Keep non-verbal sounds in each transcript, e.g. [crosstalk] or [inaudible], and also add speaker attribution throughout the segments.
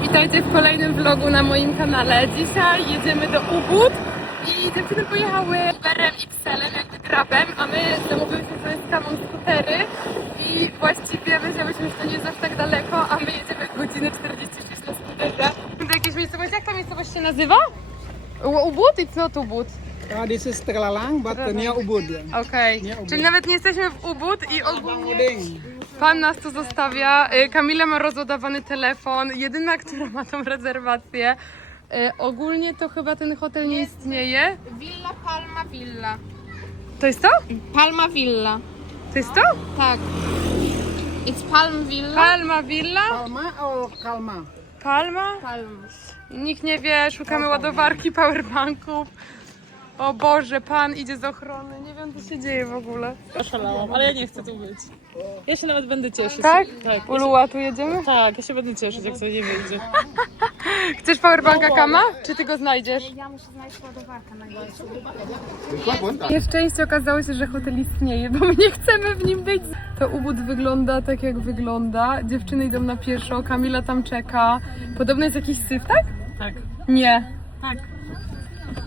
Speaker 1: witajcie w kolejnym vlogu na moim kanale. Dzisiaj jedziemy do Ubud i dziewczyny pojechały Uberem i Pselem, jakby Grabem, a my zamówiliśmy sobie z Kamą skutery i właściwie myślałyśmy, że to nie jest aż tak daleko, a my jedziemy godzinę 46 na skuterze. Do jakiejś miejscowości, jak ta miejscowość się nazywa? Ubud? It's not Ubud.
Speaker 2: Uh, this is Teglalang, but uh, near Ubud.
Speaker 1: Okej,
Speaker 2: Ubud.
Speaker 1: czyli nawet nie jesteśmy w Ubud i ogólnie... Pan nas tu zostawia. Y, Kamila ma rozładowany telefon, jedyna, która ma tą rezerwację. Y, Ogólnie to chyba ten hotel nie istnieje.
Speaker 3: Villa Palma Villa.
Speaker 1: To jest to?
Speaker 3: Palma Villa.
Speaker 1: To jest to?
Speaker 3: Tak. It's Palm Villa.
Speaker 1: Palma Villa?
Speaker 2: Palma or Kalma?
Speaker 1: Palma?
Speaker 3: Palma.
Speaker 1: Nikt nie wie, szukamy ładowarki, powerbanków. O Boże, pan idzie z ochrony. Nie wiem, co się dzieje w ogóle.
Speaker 4: Oszalałam, ale ja nie chcę tu być. Ja się nawet będę cieszyć.
Speaker 1: Tak?
Speaker 4: Tak,
Speaker 1: Uluła, tu jedziemy?
Speaker 4: tak ja się będę cieszyć, jak sobie nie wyjdzie. [laughs]
Speaker 1: Chcesz powerbanka Kama? Czy ty go znajdziesz?
Speaker 3: Ja muszę znaleźć ładowarkę na końcu.
Speaker 1: Nieszczęście okazało się, że hotel istnieje, bo my nie chcemy w nim być. To Ubud wygląda tak, jak wygląda. Dziewczyny idą na pieszo, Kamila tam czeka. Podobno jest jakiś syf, tak?
Speaker 4: Tak.
Speaker 1: Nie.
Speaker 4: Tak.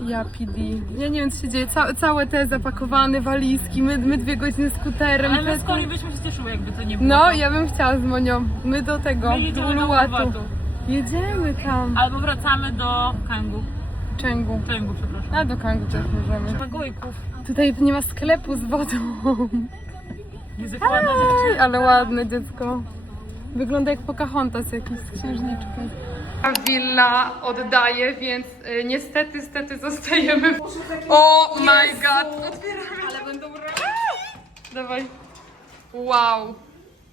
Speaker 1: Ja PD. Ja nie wiem, co się dzieje. Ca całe te zapakowane walizki, my, my dwie godziny skuterem.
Speaker 4: Ale my z kolei byśmy się cieszyły, jakby to nie było.
Speaker 1: No, ja bym chciała z Monią. My do tego,
Speaker 4: My
Speaker 1: do
Speaker 4: jedziemy do
Speaker 1: Uluwatu.
Speaker 4: Uluwatu.
Speaker 1: Jedziemy tam.
Speaker 4: Albo wracamy do Kangu.
Speaker 1: Częgu.
Speaker 4: Kangu, przepraszam.
Speaker 1: A do Kangu też możemy.
Speaker 4: Magojków.
Speaker 1: Tutaj nie ma sklepu z wodą.
Speaker 4: Język dziewczyna.
Speaker 1: Ej, ale ładne dziecko. Wygląda jak Pocahontas jakiś z księżniczką. A willa oddaje, więc y, niestety, niestety zostajemy. w- O oh my god! Otwieramy. Ale będą Dawaj. Wow.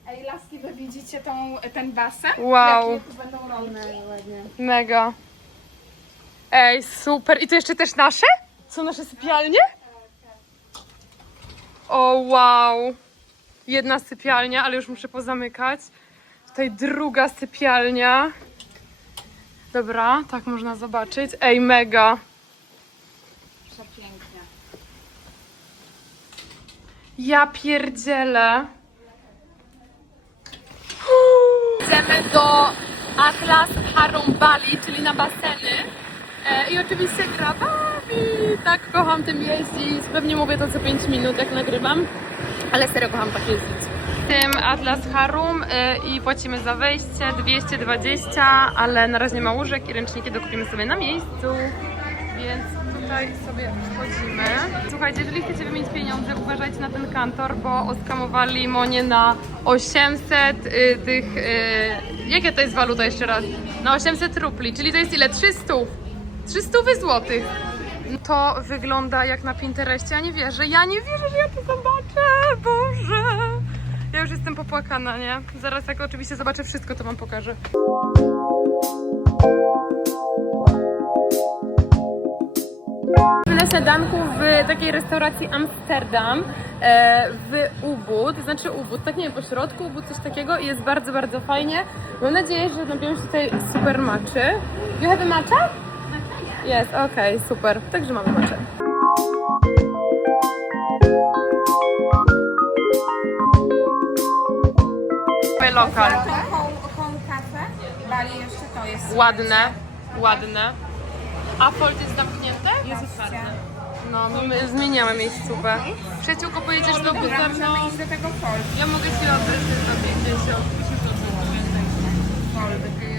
Speaker 3: Ej, laski, wy widzicie tą, ten basen?
Speaker 1: Wow.
Speaker 3: Jakie tu będą rolne ładnie.
Speaker 1: Mega. Ej, super. I to jeszcze też nasze? Są nasze sypialnie? O, wow. Jedna sypialnia, ale już muszę pozamykać. Tutaj druga sypialnia. Dobra, tak można zobaczyć. Ej, mega.
Speaker 3: Przepięknie.
Speaker 1: Ja pierdzielę. Idziemy do Atlas Harum Bali, czyli na baseny. E, I oczywiście grabami. Tak kocham tym jeździć. Pewnie mówię to co 5 minut, jak nagrywam. Ale serio kocham tak jeździć. Tym Atlas Harum e, i płacimy za wejście 220, ale na razie nie ma łóżek i ręczniki dokupimy sobie na miejscu. Więc tutaj sobie wchodzimy. Słuchajcie, jeżeli chcecie wymienić pieniądze, uważajcie na ten kantor, bo oskamowali Monię na 800 y, tych. Y, jakie to jest waluta jeszcze raz? Na 800 rubli, czyli to jest ile? 300. 300 złotych. To wygląda jak na Pinterestie, ja nie wierzę. Ja nie wierzę, że ja to zobaczę. Boże. Już jestem popłakana, nie? Zaraz jak oczywiście zobaczę wszystko, to wam pokażę. na śniadanku w takiej restauracji Amsterdam e, w Ubud, znaczy Ubud, tak nie wiem, po środku Ubud, coś takiego i jest bardzo, bardzo fajnie. Mam nadzieję, że napijemy się tutaj super maczy. You have a matcha? Jest, okej, super. Także mamy maczę. Lokal.
Speaker 3: Home, home cafe. Bali jeszcze to jest.
Speaker 1: Ładne, ładne. A Fold jest zamknięte?
Speaker 4: Jest otwarte.
Speaker 1: No, my zmieniamy miejscówę. Przyjaciółko, pojedziesz do Ubud ze mną?
Speaker 3: Możemy iść do tego fold.
Speaker 1: Ja mogę ci oddać 50.
Speaker 4: Musimy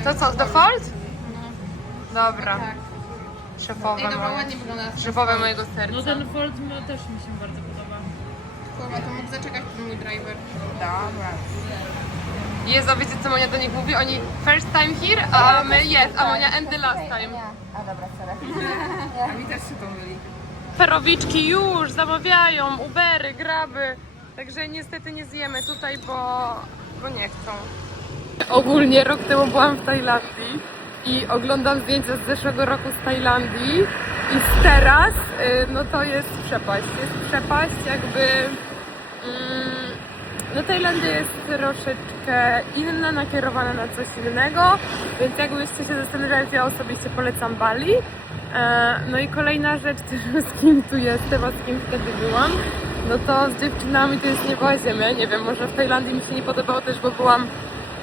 Speaker 4: to
Speaker 1: To co, do Fold? Dobra.
Speaker 3: Tak.
Speaker 1: Szefowe,
Speaker 3: Ej, dobra,
Speaker 1: moje,
Speaker 3: ładnie wygląda.
Speaker 1: szefowe mojego
Speaker 4: No
Speaker 1: serca.
Speaker 4: ten Fold też mi się bardzo podoba.
Speaker 3: Kurwa, to mógł zaczekać ten mój driver. Dobra.
Speaker 1: Jezu, wiecie co Monia do nich mówi? Oni first time here, a my yes, a Monia and the last time.
Speaker 3: A dobra, sorry. [laughs] A mi też się pomyli.
Speaker 1: Ferowiczki już zamawiają, Ubery, Graby. Także niestety nie zjemy tutaj, bo, bo nie chcą. Ogólnie rok temu byłam w Tajlandii i oglądam zdjęcia z zeszłego roku z Tajlandii i z teraz, y, no to jest przepaść. Jest przepaść jakby... Mm, no Tajlandia jest troszeczkę inna, nakierowana na coś innego, więc jakbyście się zastanawiali, ja osobiście polecam Bali. E, No i kolejna rzecz [laughs] z kim tu jestem, a z kim wtedy byłam, no to z dziewczynami to jest nieba ziemia. Nie wiem, może w Tajlandii mi się nie podobało też, bo byłam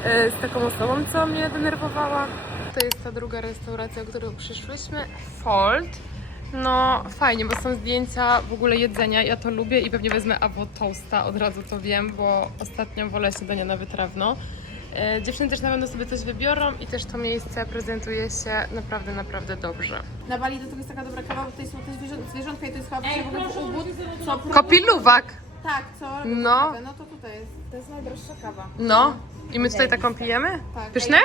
Speaker 1: e, z taką osobą, co mnie denerwowała. to jest ta druga restauracja, o którą przyszłyśmy. Fold. No fajnie, bo są zdjęcia w ogóle jedzenia. Ja to lubię i pewnie wezmę albo toasta, od razu to wiem, bo ostatnio wolę śniadania na wytrawno. E, dziewczyny też na pewno sobie coś wybiorą i też to miejsce prezentuje się naprawdę, naprawdę dobrze.
Speaker 3: Na Bali do tego jest taka dobra kawa, bo tutaj są te zwierzę- zwierzątka i to jest chyba Ej, w ogóle ubód. Co, pro-
Speaker 1: Kopiluwak!
Speaker 3: Tak, co?
Speaker 1: No.
Speaker 3: Kawę. No to tutaj jest. To jest najdroższa kawa.
Speaker 1: No. I my tutaj taką pijemy?
Speaker 3: Tak.
Speaker 1: Pyszne?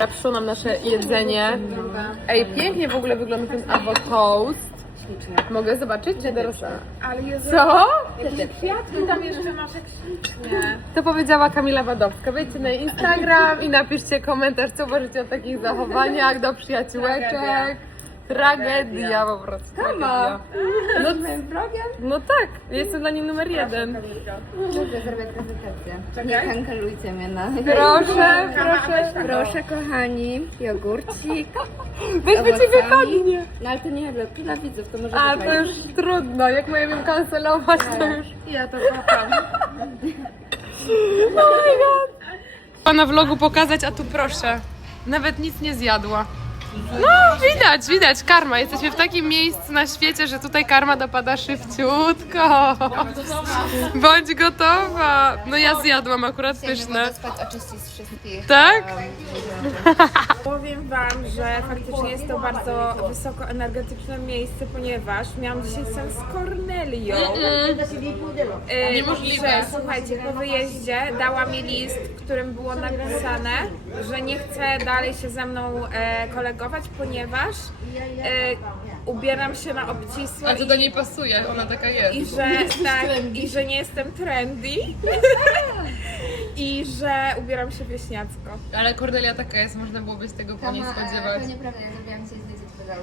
Speaker 1: Ja przyszło nam nasze jedzenie. Ej, pięknie w ogóle wygląda ten avo toast. Mogę zobaczyć? Czy teraz...
Speaker 3: Ale jest
Speaker 1: Co?
Speaker 3: kwiatki tam jeszcze masz jak ślicznie.
Speaker 1: To powiedziała Kamila Wadowska. Wejdźcie na Instagram i napiszcie komentarz, co uważacie o takich zachowaniach do przyjaciółeczek. Tragedia po prostu. Tragedia. No, [laughs] no tak, jestem dla niej numer jeden.
Speaker 5: Dobrze, zrobię prezentację. Nie kankalujcie mnie na...
Speaker 1: Proszę, proszę.
Speaker 5: Proszę kochani, jogurcik. [laughs]
Speaker 1: Weźmy ci
Speaker 5: owocami.
Speaker 1: wychodnie.
Speaker 5: No ale to nie dla, dla widzów, to może
Speaker 1: A, to już trudno. Jak mają ją kancelować, to już...
Speaker 5: Ja to kocham. [laughs]
Speaker 1: na vlogu pokazać, a tu proszę. Nawet nic nie zjadła. No, widać, widać, karma. Jesteśmy w takim miejscu na świecie, że tutaj karma dopada szybciutko. Bądź gotowa. No ja zjadłam akurat pyszne. Tak?
Speaker 6: Powiem Wam, że faktycznie jest to bardzo wysokoenergetyczne miejsce, ponieważ miałam dzisiaj sen z Cornelią. E,
Speaker 1: Niemożliwe.
Speaker 6: Że, słuchajcie, po wyjeździe dała mi list, w którym było napisane, że nie chce dalej się ze mną e, kolegować, ponieważ e, ubieram się na obcisłe
Speaker 1: A to do niej pasuje, ona taka jest.
Speaker 6: i że, tak, i że nie jestem trendy [laughs] i że ubieram się wieśniacko.
Speaker 1: Ale Cordelia taka jest, można byłoby się tego po niej spodziewać.
Speaker 5: To nieprawda, ja zrobiłam dzisiaj zdjęcie tylko za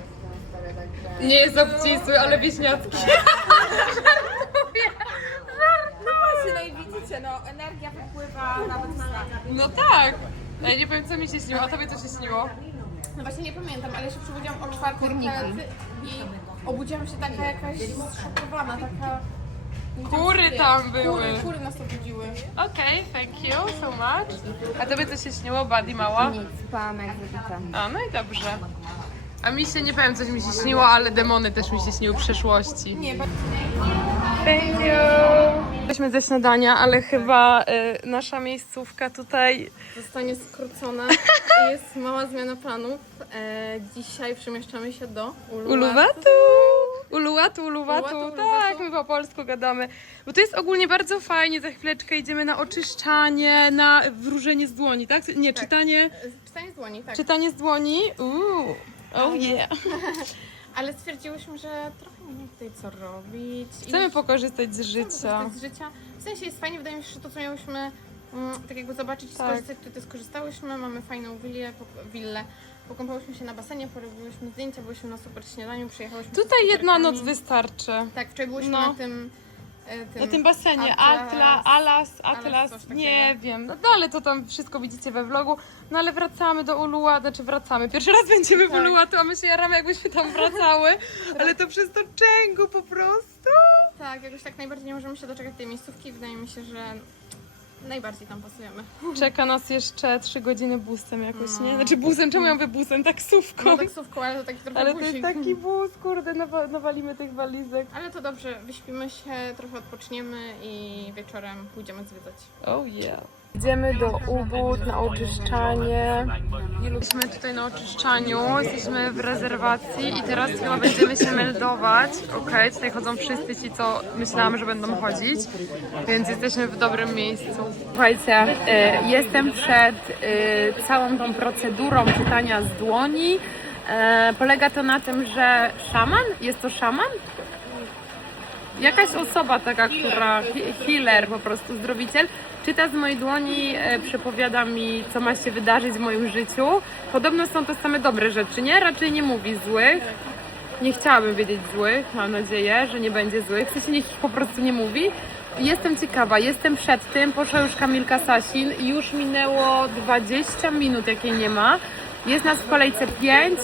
Speaker 5: sprawę, także...
Speaker 1: Nie jest obcisły, ale wieśniacki.
Speaker 6: No właśnie, no i widzicie, no energia wypływa nawet na
Speaker 1: No tak. Ja nie powiem, co mi się śniło. A tobie co się śniło?
Speaker 3: No właśnie nie pamiętam, ale się przebudziłam o czwartej pracy i obudziłam się taka jakaś zszokowana, taka...
Speaker 1: Kury tam były.
Speaker 3: Kury, kury nas obudziły.
Speaker 1: Okej, thank you so much. A tobie co się śniło, Buddy mała?
Speaker 5: Nic, spałam jak zabita.
Speaker 1: A, no i dobrze. A mi się, nie powiem, coś mi się śniło, ale demony też mi się śniły w przeszłości.
Speaker 3: Nie.
Speaker 1: Jesteśmy ze śniadania, ale chyba y, nasza miejscówka tutaj
Speaker 3: Zostanie skrócona. [laughs] Jest mała zmiana planów. E, dzisiaj przemieszczamy się do Uluwatu.
Speaker 1: Uluwatu. Uluwatu, Uluwatu,
Speaker 3: Uluwatu,
Speaker 1: tak,
Speaker 3: Uluwatu.
Speaker 1: my po polsku gadamy. Bo to jest ogólnie bardzo fajnie, za chwileczkę idziemy na oczyszczanie, na wróżenie z dłoni, tak? Nie, czytanie,
Speaker 3: E, Czytanie z dłoni, tak.
Speaker 1: czytanie z dłoni. Uuu, oh yeah. [laughs]
Speaker 3: Ale stwierdziłyśmy, że trochę nie wiem tutaj co robić. i
Speaker 1: Chcemy pokorzystać z życia.
Speaker 3: z życia. W sensie jest fajnie, wydaje mi się, że to co miałyśmy mm, tak jakby zobaczyć,
Speaker 1: Tak.
Speaker 3: skorzystać, to, to skorzystałyśmy, mamy fajną willę, po- willę. Pokąpałyśmy się na basenie, porobiłyśmy zdjęcia, byliśmy na super śniadaniu, przyjechałyśmy
Speaker 1: Tutaj jedna noc
Speaker 3: cukierkami.
Speaker 1: wystarczy.
Speaker 3: Tak, wczoraj byłyśmy
Speaker 1: No.
Speaker 3: na tym, tym...
Speaker 1: Na tym basenie,
Speaker 3: Atlas-
Speaker 1: Atla, Alas, Atlas,
Speaker 3: coś takiego.
Speaker 1: nie wiem. No ale to tam wszystko widzicie we vlogu. No ale wracamy do Uluła, znaczy wracamy. Pierwszy raz będziemy w
Speaker 3: Tak.
Speaker 1: Uluwatu, a my się jaramy jakbyśmy tam wracały. [laughs] Ale to przez to częgu po prostu.
Speaker 3: Tak, jakoś tak najbardziej nie możemy się doczekać tej miejscówki. Wydaje mi się, że najbardziej tam pasujemy.
Speaker 1: Czeka nas jeszcze 3 godziny busem jakoś, nie? Znaczy busem, czemu ja mówię busem? Taksówką.
Speaker 3: No taksówką, ale to taki trochę
Speaker 1: Ale to jest
Speaker 3: busik.
Speaker 1: taki bus, kurde, nawa- nawalimy tych walizek.
Speaker 3: Ale to dobrze, wyśpimy się, trochę odpoczniemy i wieczorem pójdziemy zwiedzać.
Speaker 1: Oh yeah. Idziemy do Ubud na oczyszczanie. Jesteśmy tutaj na oczyszczaniu, jesteśmy w rezerwacji i teraz chyba będziemy się meldować. Okej, tutaj chodzą wszyscy ci, co myślałam, że będą chodzić, więc jesteśmy w dobrym miejscu. Słuchajcie, y, jestem przed y, całą tą procedurą czytania z dłoni. E, Polega to na tym, że szaman, jest to szaman? Jakaś osoba taka, która, he- healer po prostu, zdrowiciel, czyta z mojej dłoni, e, przepowiada mi, co ma się wydarzyć w moim życiu. Podobno są to same dobre rzeczy, nie? Raczej nie mówi złych. Nie chciałabym wiedzieć złych, mam nadzieję, że nie będzie złych. W sensie niech po prostu nie mówi. Jestem ciekawa, jestem przed tym, poszła już Kamilka Sasin i już minęło 20 minut, jakiej nie ma. Jest nas w kolejce 5.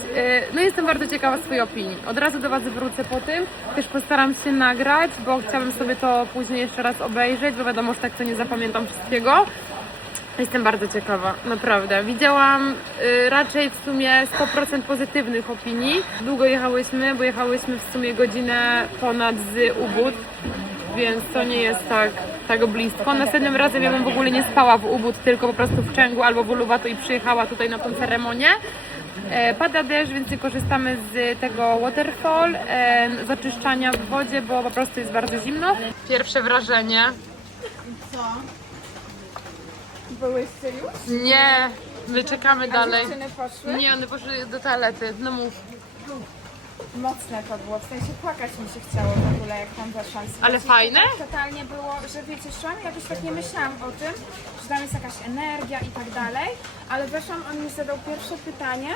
Speaker 1: No jestem bardzo ciekawa swojej opinii. Od razu do Was wrócę po tym. Też postaram się nagrać, bo chciałabym sobie to później jeszcze raz obejrzeć, bo wiadomo, że tak to nie zapamiętam wszystkiego. Jestem bardzo ciekawa, naprawdę. Widziałam y, raczej w sumie 100% pozytywnych opinii. Długo jechałyśmy, bo jechałyśmy w sumie godzinę ponad z Ubud, więc to nie jest tak, tak blisko. Następnym razem ja bym w ogóle nie spała w Ubud, tylko po prostu w Częgu albo w Uluwatu i przyjechała tutaj na tą ceremonię. E, Pada deszcz, więc nie korzystamy z tego waterfall, e, zaczyszczania w wodzie, bo po prostu jest bardzo zimno. Pierwsze wrażenie.
Speaker 6: Byłyście już?
Speaker 1: Nie, my czekamy dalej.
Speaker 6: Dziewczyny poszły?
Speaker 1: Nie, one poszły do toalety. No mów.
Speaker 6: Mocne to było, w sensie płakać mi się chciało w ogóle, jak tam weszłam.
Speaker 1: Ale fajne?
Speaker 6: Tak totalnie było, że wiecie, szłam i jakoś tak nie myślałam o tym, że tam jest jakaś energia i tak dalej, ale weszłam, on mi zadał pierwsze pytanie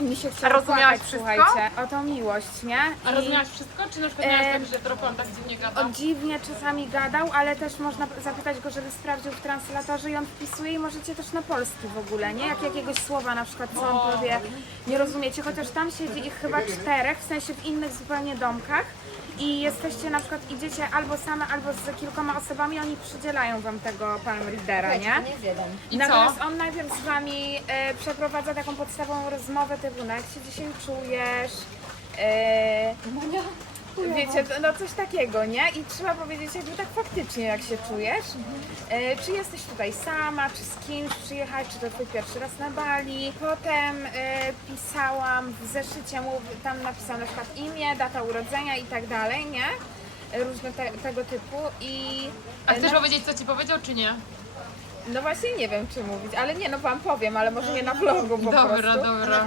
Speaker 6: mi się chciało
Speaker 1: A rozumiałaś
Speaker 6: płakać,
Speaker 1: wszystko?
Speaker 6: słuchajcie, o tą miłość, nie?
Speaker 1: A
Speaker 6: I
Speaker 1: rozumiałaś wszystko, czy na przykład miałaś tak, że trochę on tak dziwnie gada?
Speaker 6: On dziwnie czasami gadał, ale też można zapytać go, żeby sprawdził w translatorze i on wpisuje i możecie też na polski w ogóle, nie? Jak jakiegoś słowa na przykład, co on powie, nie rozumiecie, chociaż tam siedzi ich chyba czterech, w sensie w innych zupełnie domkach i jesteście na przykład, idziecie albo same, albo z kilkoma osobami, oni przydzielają wam tego palm readera, nie?
Speaker 1: I
Speaker 6: Natomiast on najpierw z wami e, przeprowadza taką podstawową rozmowę typu, no jak się dzisiaj czujesz, e, wiecie, to- no coś takiego, nie? I trzeba powiedzieć jakby tak faktycznie, jak się czujesz. E, czy jesteś tutaj sama, czy z kimś przyjechać, czy to twój pierwszy raz na Bali. Potem e, pisałam w zeszycie, mu tam napisane na przykład imię, data urodzenia i tak dalej, nie? E, Różne te, tego typu i...
Speaker 1: A
Speaker 6: e,
Speaker 1: chcesz
Speaker 6: na-
Speaker 1: powiedzieć, co ci powiedział, czy nie?
Speaker 6: no właśnie nie wiem, czy mówić, ale nie, no wam powiem, ale może nie na vlogu po
Speaker 1: Dobra,
Speaker 6: prostu.
Speaker 1: dobra.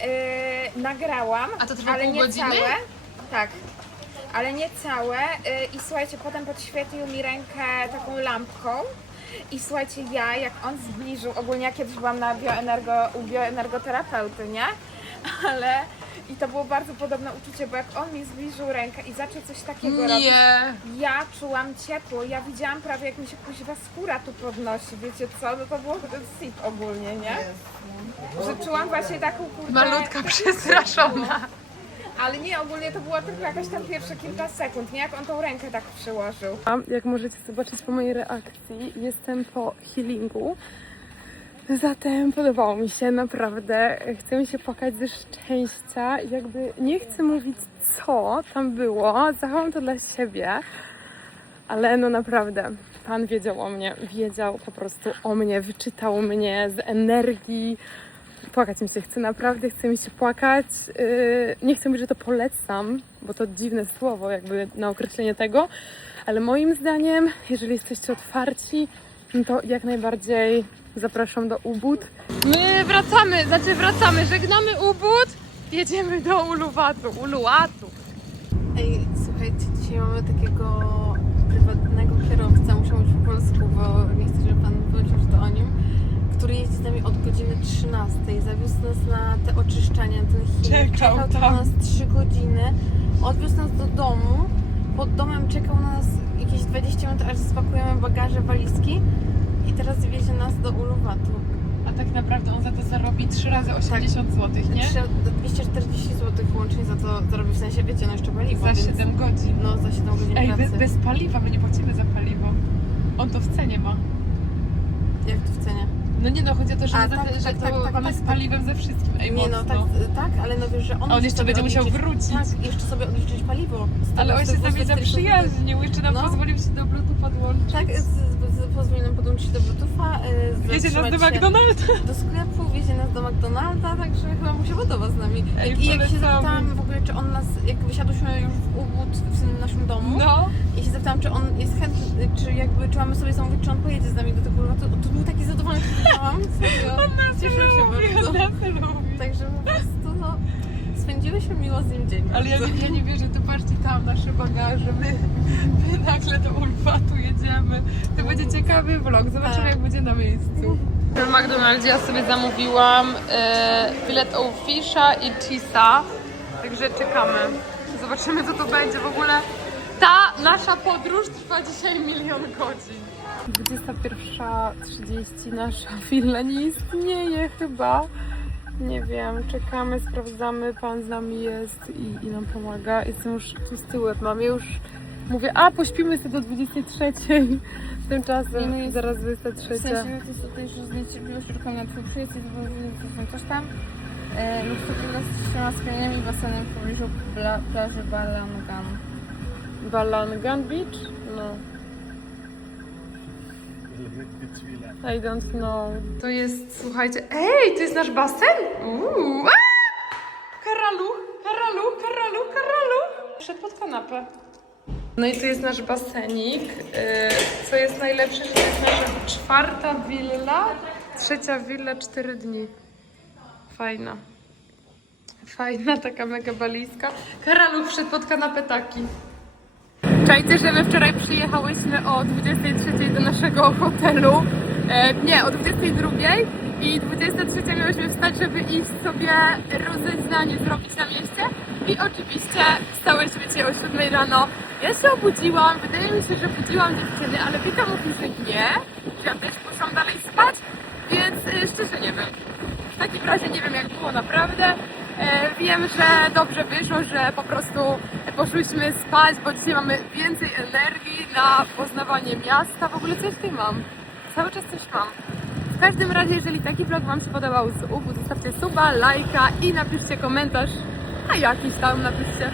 Speaker 6: Yy, nagrałam,
Speaker 1: A to trwa
Speaker 6: ale
Speaker 1: pół
Speaker 6: nie
Speaker 1: godziny?
Speaker 6: całe. Tak, ale nie całe. Yy, I słuchajcie, potem podświetlił mi rękę taką lampką. I słuchajcie, ja jak on zbliżył, ogólnie ja kiedyś byłam na bioenergo, u bioenergoterapeuty, nie? [laughs] Ale i to było bardzo podobne uczucie, bo jak on mi zbliżył rękę i zaczął coś takiego robić,
Speaker 1: Nie.
Speaker 6: ja czułam ciepło, ja widziałam prawie jak mi się kuźwa skóra tu podnosi, wiecie co? No to było sip ogólnie, nie? Że czułam właśnie taką kurde...
Speaker 1: Malutka przestraszona.
Speaker 6: Ale nie, ogólnie to było tylko jakaś tam pierwsze kilka sekund, nie? Jak on tą rękę tak przyłożył.
Speaker 1: Jak możecie zobaczyć po mojej reakcji, jestem po healingu. Zatem podobało mi się naprawdę. Chcę mi się płakać ze szczęścia. Jakby nie chcę mówić, co tam było. Zachowam to dla siebie. Ale no naprawdę, Pan wiedział o mnie. Wiedział po prostu o mnie. Wyczytał mnie z energii. Płakać mi się chce, naprawdę chce mi się płakać. Yy, nie chcę mówić, że to polecam, bo to dziwne słowo jakby na określenie tego, ale moim zdaniem, jeżeli jesteście otwarci, no to jak najbardziej zapraszam do Ubud. My wracamy, znaczy wracamy, żegnamy Ubud, jedziemy do Uluwatu, Uluwatu.
Speaker 3: Ej, słuchajcie, dzisiaj mamy takiego prywatnego kierowcę, muszę mówić po polsku, bo nie chcę, żeby pan powiedział, że to o nim, który jeździ z nami od godziny 13. Zawiózł nas na te oczyszczania, ten healing.
Speaker 4: Czekał
Speaker 3: Czekał tam na nas 3 godziny, odwiózł nas do domu, pod domem czekał na nas jakieś 20 minut, aż spakujemy bagaże, walizki i teraz wiezie nas do Uluwatu.
Speaker 1: A tak naprawdę on za to zarobi 3 razy 80 zł, nie?
Speaker 3: Trze- 240 zł łącznie za to zarobił, w sensie wiecie, no jeszcze paliwo,
Speaker 1: Za
Speaker 3: więc,
Speaker 1: 7 godzin.
Speaker 3: No, za 7 godzin
Speaker 1: Ej,
Speaker 3: pracy.
Speaker 1: bez, bez paliwa, my nie płacimy za paliwo. On to w cenie ma.
Speaker 3: Jak to w cenie?
Speaker 1: No nie no, chodzi o to, że,
Speaker 3: A,
Speaker 1: za,
Speaker 3: tak,
Speaker 1: że
Speaker 3: tak,
Speaker 1: to
Speaker 3: tak, tak,
Speaker 1: mamy
Speaker 3: tak,
Speaker 1: z
Speaker 3: tak.
Speaker 1: paliwem ze wszystkim. Ej,
Speaker 3: no, tak,
Speaker 1: mocno.
Speaker 3: tak, ale no wiesz, że on
Speaker 1: on jeszcze
Speaker 3: sobie
Speaker 1: będzie musiał
Speaker 3: odliczyć-
Speaker 1: wrócić.
Speaker 3: Tak, jeszcze sobie odliczyć paliwo. Z tego,
Speaker 1: Ale on
Speaker 3: z
Speaker 1: się
Speaker 3: tych
Speaker 1: z nami
Speaker 3: 240
Speaker 1: zaprzyjaźnił, jeszcze nam
Speaker 3: No.
Speaker 1: pozwolił się do Bluetooth podłączyć.
Speaker 3: Tak, z, z, nam podłączyć do Bluetootha, y,
Speaker 1: Jedzie nas do McDonalda.
Speaker 3: do sklepu, wiezie nas do McDonalda, także chyba mu się podoba z nami.
Speaker 1: Ej,
Speaker 3: I jak się zapytałam w ogóle, czy on nas, jak wysiadłyśmy już w Ubud, w tym naszym domu,
Speaker 1: No.
Speaker 3: i się zapytałam, czy on jest chętny, czy jakby, czy mamy sobie zamówić, czy on pojedzie z nami do tego Ubud, to, to był taki zadowolony, że powiedziałam, serio, [laughs] cieszył się bardzo. Także po prostu, no, spędziłyśmy miło z nim dzień.
Speaker 1: Ale ja nie, ja nie wierzę, to patrzcie tam nasze bagaże, my, my nagle do Ulfatu jedziemy. To będzie ciekawy vlog, zobaczymy
Speaker 3: Tak.
Speaker 1: jak będzie na miejscu. W McDonaldzie ja sobie zamówiłam e, filet o fisha i cheese'a, także czekamy. Zobaczymy co to będzie w ogóle. Ta nasza podróż trwa dzisiaj milion godzin. 21.30 nasza willa nie istnieje chyba. Nie wiem, czekamy, sprawdzamy, pan z nami jest i, i nam pomaga. Jestem już tu z tyłu, mam już Mówię, a pośpimy sobie do 23. [laughs] Tymczasem
Speaker 3: No jest-
Speaker 1: zaraz
Speaker 3: W
Speaker 1: 23.
Speaker 3: sensie, to jest tutaj już z niecierpliwością czekam na twój i zobaczymy coś tam, coś tam. E, lub to wygląda z trzema basenem w pobliżu pla, plaży Balangan.
Speaker 1: Balangan Beach? No. I don't know. To jest, słuchajcie, ej, to jest nasz basen? Uuu! Karalu, karalu, karalu, karalu. Wszedł pod kanapę. No i tu jest nasz basenik. Yy, Co jest najlepsze, że to jest nasza czwarta willa, trzecia willa, cztery dni. Fajna. Fajna taka mega baliska. Karalu wszedł pod kanapę taki. Czajcie, że my wczoraj przyjechałyśmy o 23 do naszego hotelu. E, nie, o 22 i 23 miałyśmy wstać, żeby iść sobie rozeznanie zrobić na mieście. I oczywiście wstałyśmy dzisiaj o 7 rano. Ja się obudziłam, wydaje mi się, że budziłam dziewczyny, ale Wika mówi, że nie, że ja też poszłam dalej spać, więc e, szczerze nie wiem. W takim razie nie wiem jak było naprawdę. E, Wiem, że dobrze wyszło, że po prostu poszłyśmy spać, bo dzisiaj mamy więcej energii na poznawanie miasta. W ogóle coś tutaj mam. Cały czas coś mam. W każdym razie, jeżeli taki vlog Wam się podobał z UBU, zostawcie suba, lajka i napiszcie komentarz. A jakiś tam napiszcie.